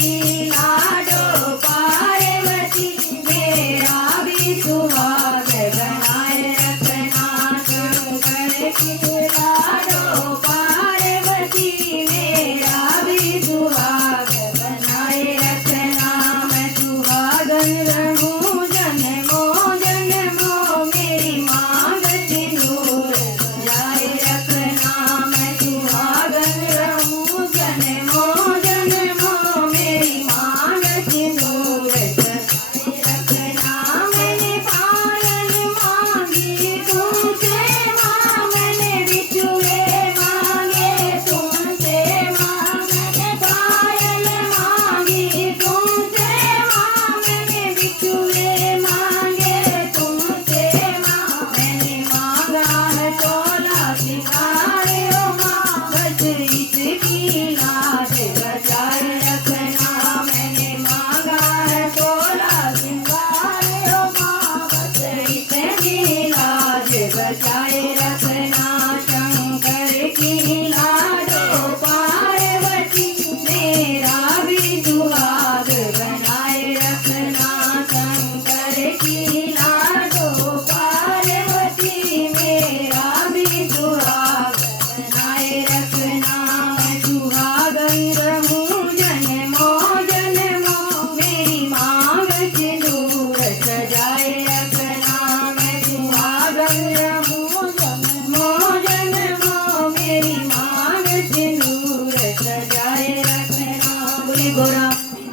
की लाडो पार्वती मेरा भी सुहाग बनाए रखना शंकर की लाडो पार्वती मेरा भी सुहाग बनाए रखना मैं सुहागन रहूं जन्मों जन्मों मेरी मांग सिंदूर सजाए रखना मैं सुहागन रहूं जन्मों जन्मों मेरी मांग सिंदूर सजाए रखना मैंने पायल मांगी तुमसे मां मैंने बिछुए मांगे तुमसे मां मैंने पायल मांगी तुमसे मां मैंने बिछुए मांगे तुमसे मां मैंने मांगा है चोला सिंगार ओ मां बस इसकी लाज बचाए रखना मैंने मांगा है चोला सिंगार ओ मां बस इसकी लाज बचाए रखना शंकर की लाडो पार्वती मेरा भी सुहाग बनाए रखना शंकर की लाडो पार्वती मेरा भी सुहाग बनाए रखना मैं सुहागन रहूं जन्मों जन्मों मेरी मांग सिंदूर सजाए रखना मैं सुहागन रहूं जन्मों जन्मों मेरी मांग सिंदूर सजाए रखना बोले गोरा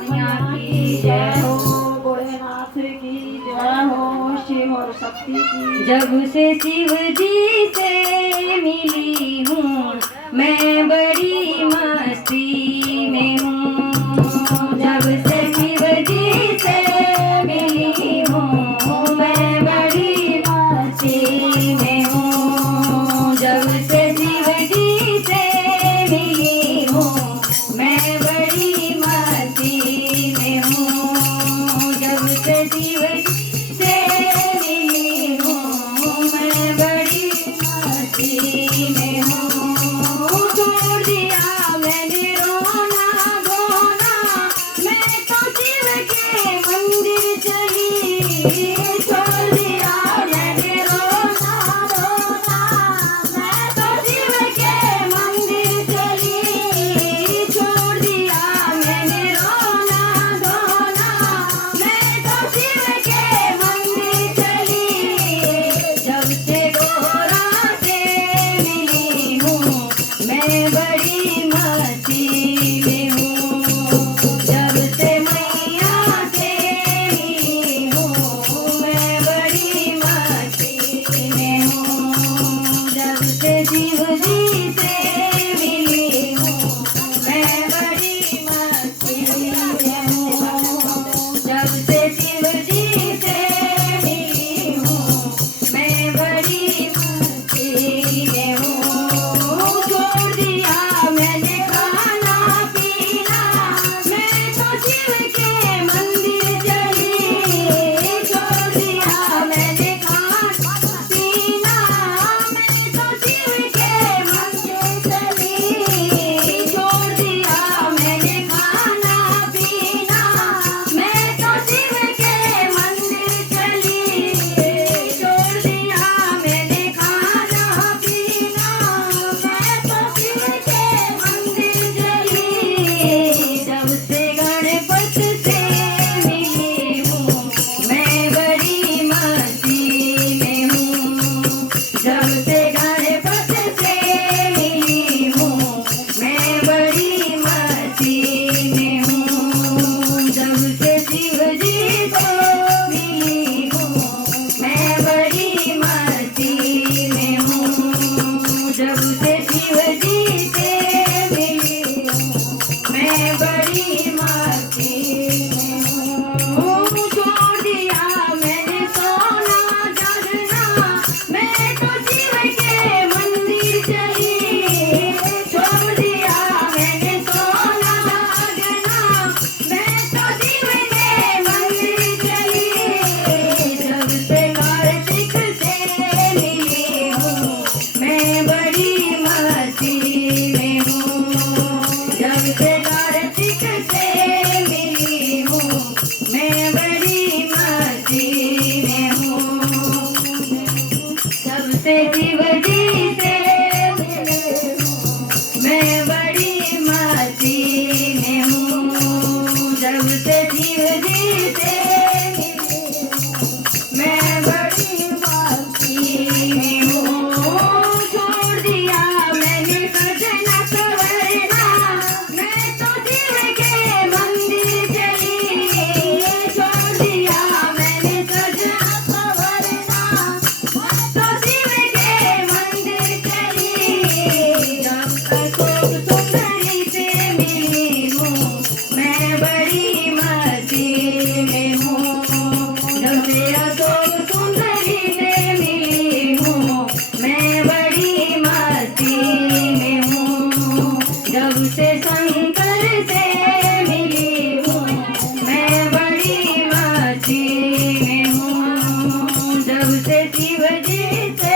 मैया की जय हो भोलेनाथ की जय हो शिव और शक्ति की जब से शिव जी से मिली हूँ मैं बड़ी मस्ती में हूँ जब से शिव जी से मिली हूँ मैं बड़ी मस्ती में हूँ जब से शिव जी से मिली हूँ मैं बड़ी मस्ती में हूँ जब से शिव से मिली हूँ मैं बड़ी मस्ती में हूँ छोड़ दिया जब से शिव जी से मिली मैं बड़ी मस्ती में हूँ। छोड़ दिया मैंने सजना सवरना, मैं तो शिव के मंदिर चली। छोड़ दिया मैंने सजना सवरना, मैं तो शिव के मंदिर चली। जब अशोक सुंदरी से मिली हूँ मैं बड़ी मस्ती में हूँ। जब से अशोक सुंदरी से मिली हूँ मैं बड़ी मस्ती में हूँ। जब से शंकर से मिली हूँ मैं बड़ी मस्ती में हूँ। जब से शिव जी से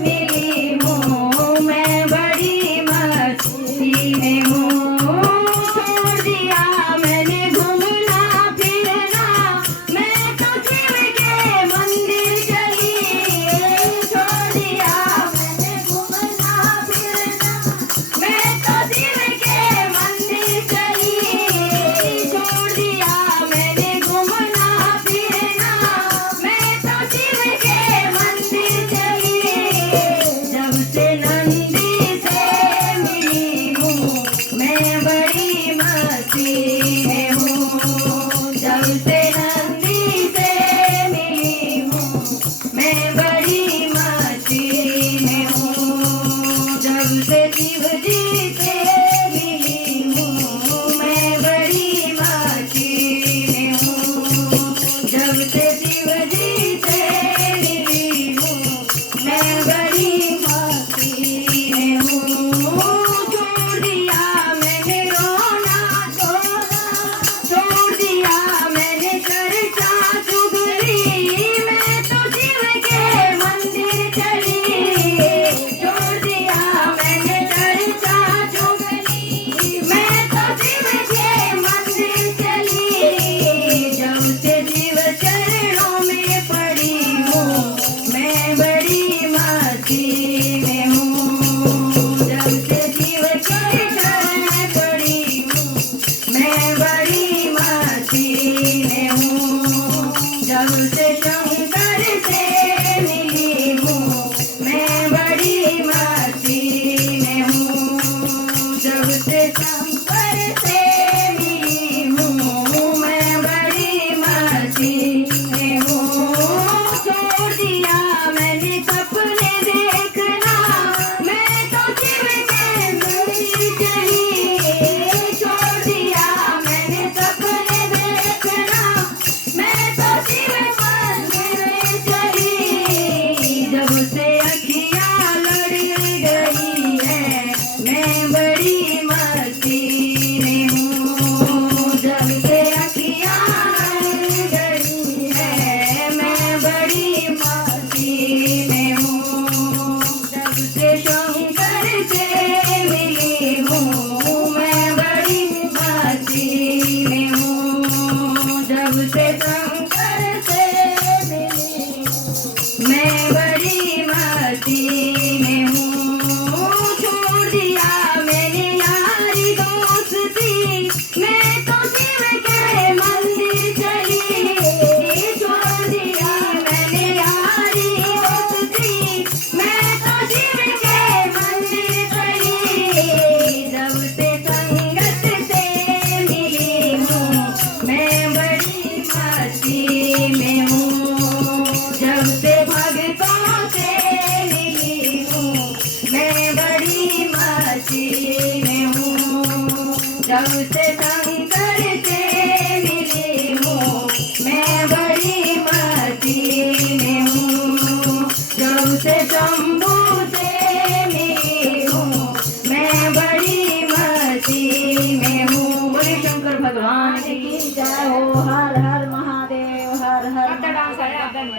मिली हूँ मैं बड़ी मस्ती में हूँ। छोड़ दिया मैंने घूमना फिरना, मैं तो शिव के मंदिर चली। छोड़ दिया मैंने घूमना फिरना, मैं तो शिव के मंदिर चली। छोड़ दिया मैंने घूमना फिरना, मैं तो शिव के मंदिर चली। जब से नंदी से मिली हूँ मैं बड़ी मस्ती में हूँ। जब से नंदी से मिली हूँ मैं बड़ी मस्ती में हूँ। जब से शिव जी से मिली हूँ मैं बड़ी मस्ती में हूँ। जब से शिव जी से मिली हूँ मैं बड़ी मस्ती में हूँ। छोड़ दिया मैंने रोना धोना, छोड़ दिया मैंने चर्चा चुगली, मैं तो शिव के मंदिर चली। छोड़ दिया मैंने चर्चा चुगली, मैं तो शिव के मंदिर चली। जब से शिव चरणों में पड़ी हूँ मैं बड़ी मस्ती में हूँ। जब से शिव के चरण में पड़ी हूँ मैं बड़ी मस्ती में हूँ। जब से शंकर से मिली हूँ मैं बड़ी मस्ती में हूँ। जब से शंकर से मिली हूँ मैं बड़ी मस्ती में हूँ। छोड़ दिया मैंने सपने देखना, मैं तो शिव के मंदिर चली। छोड़ दिया मैंने सपने देखना, मैं तो शिव मंदिर चली। जब से अखियाँ लड़ गई है मैं बड़ी मस्ती में हूँ। जब से अखियाँ लड़ गई है मैं बड़ी मस्ती में हूँ। जब से शंकर से मिली हूँ मैं बड़ी मस्ती में हूँ। जब से शंकर से मिली मैं बड़ी मस्ती में हूँ। छोड़ दिया मैंने यारी दोस्ती, मैं तो शिव के मंदिर चली। छोड़ दिया मैंने यारी दोस्ती, मैं तो शिव के मंदिर चली। जब से संगत से मिली हूँ मैं बड़ी मस्ती में हूँ। जब से भक्तों से मिली हूँ मैं बड़ी मस्ती में हूँ। जब से शंकर से मिली हूँ मैं बड़ी मस्ती में हूँ। जब से शंभू से मिली हूँ मैं बड़ी मस्ती में हूँ। बोले शंकर भगवान की जय हो। हर हर महादेव, हर हर महादेव।